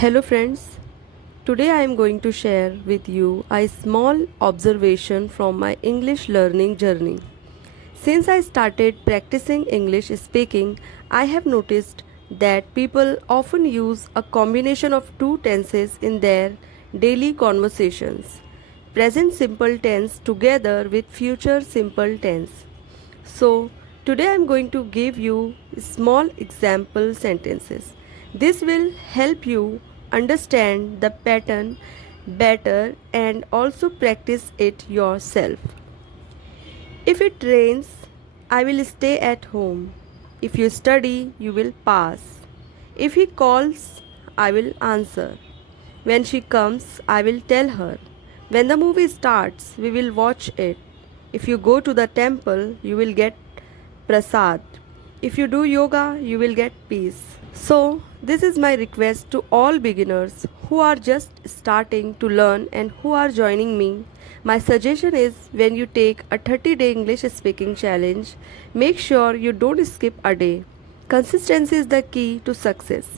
Hello friends, today I am going to share with you a small observation from my English learning journey. Since I started practicing English speaking, I have noticed that people often use a combination of two tenses in their daily conversations. Present simple tense together with future simple tense. So, today I am going to give you small example sentences. This will help you understand the pattern better and also practice it yourself. If it rains, I will stay at home. If you study, you will pass. If he calls, I will answer. When she comes, I will tell her. When the movie starts, we will watch it. If you go to the temple, you will get prasad. If you do yoga, you will get peace. So, this is my request to all beginners who are just starting to learn and who are joining me. My suggestion is when you take a 30-day English speaking challenge, make sure you don't skip a day. Consistency is the key to success.